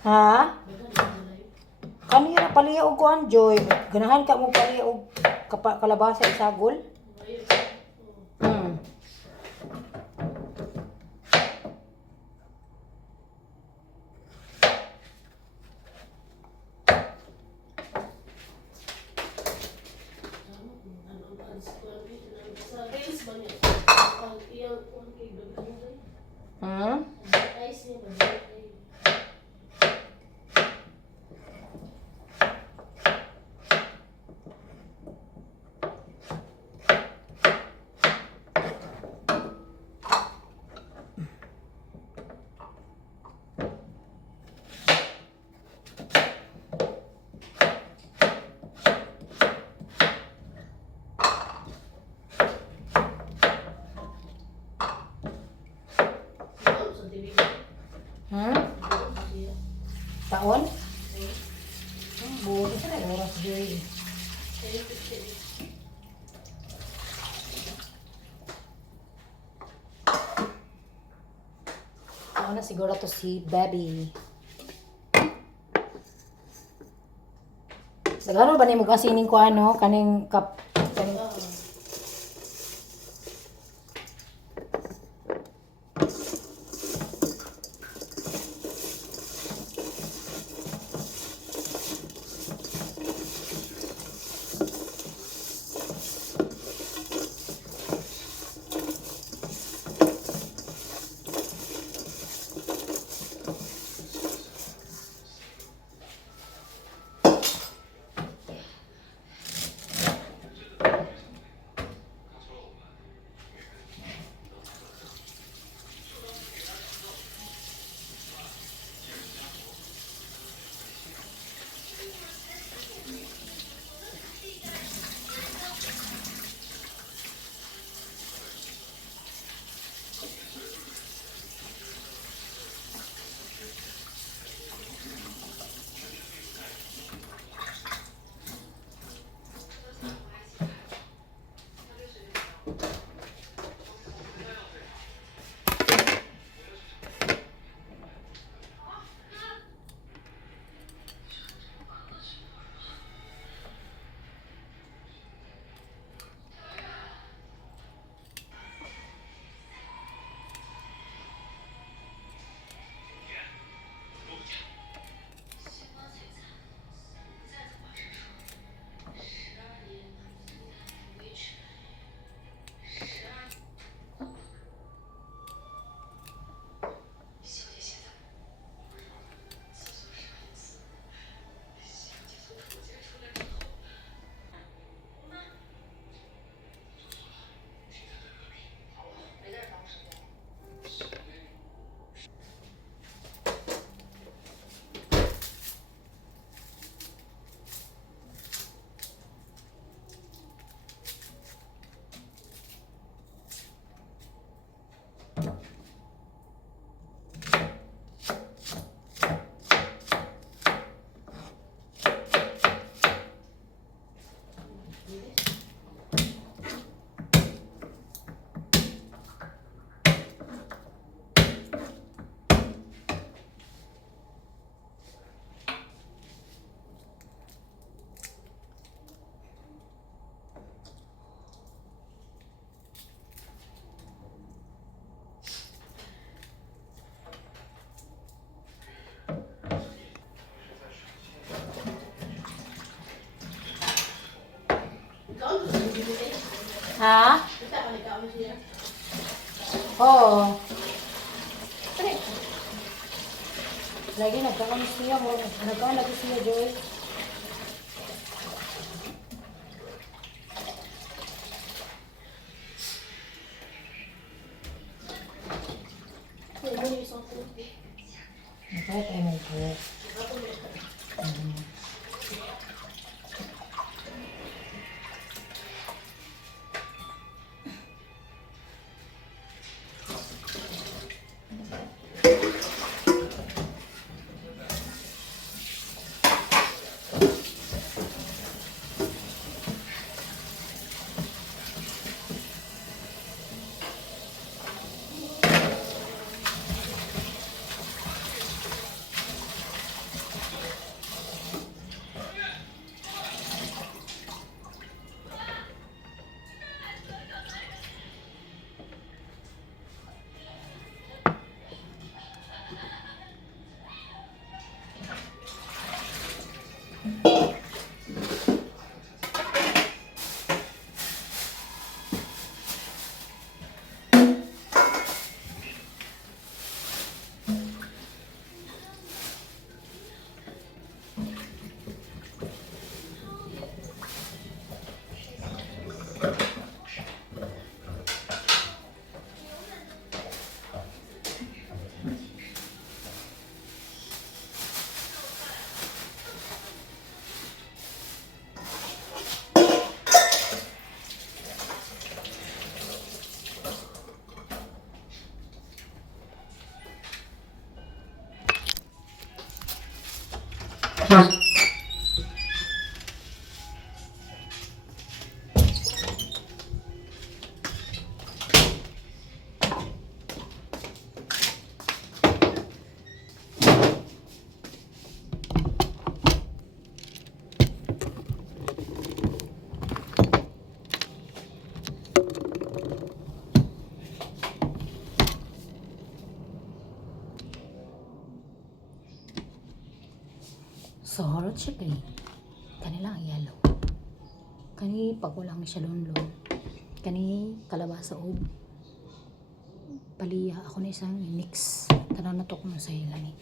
Ha? Kanira paliya og kuan Joy. Ganahan ka mo paliya og kalabasa isagol? Hmm. Hmm? Hmm? Taon? Buo sa na oras Joy. Ako na siguro to si Baby. Sagano ba ni mo kasining ko ano kaning kaning Ha? Oo. Lagi nagkaon siya mo. Nagkaon lagi siya, Joy. Nakaya tayo may buhok. Karon siya green. Kanila ang yellow. Kani pag walang siya lunlon. Kani kalabasa o paliya. Ako na isang mix. Tanang na to kung sa ila ni.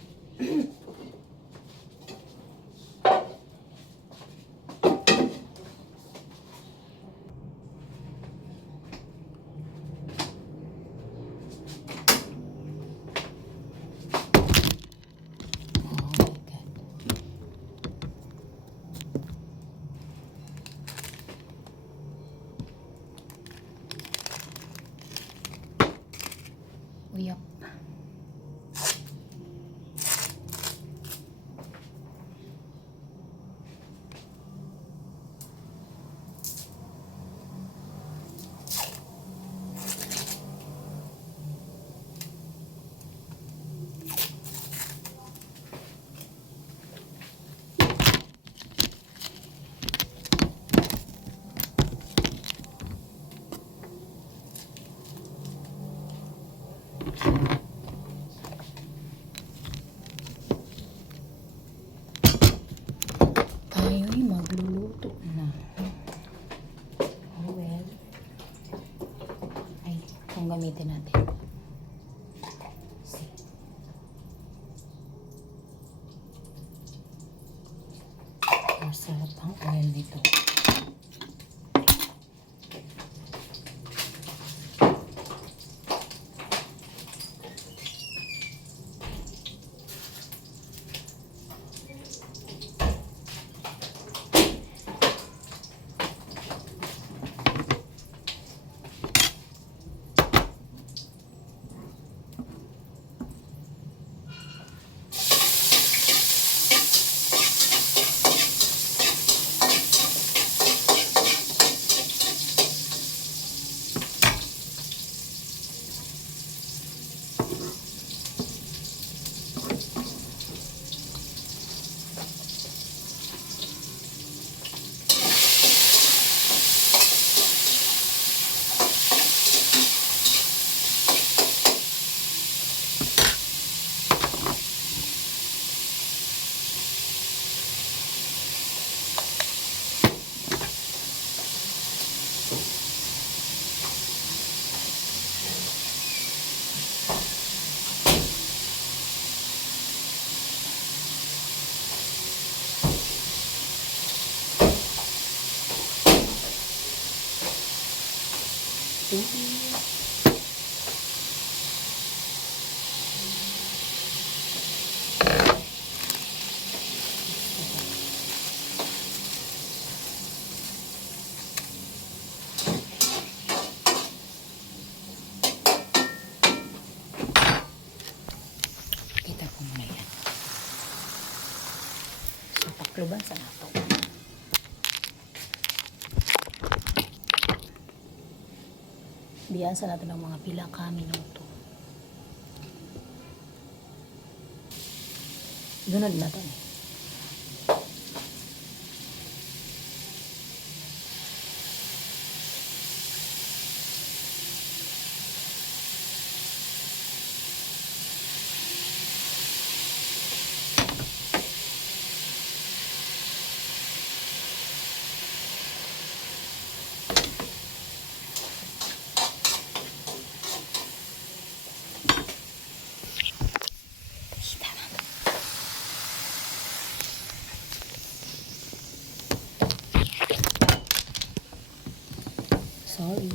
Uyap. Tayo'y magluluto na. Oh well. Ay, kung gamitin natin. See. Masarap ang oil nito. Kita ko muna yan. So, pakluban sa nato. Biyansa natin ng mga pila ka minuto. Dunod na to. Sorry.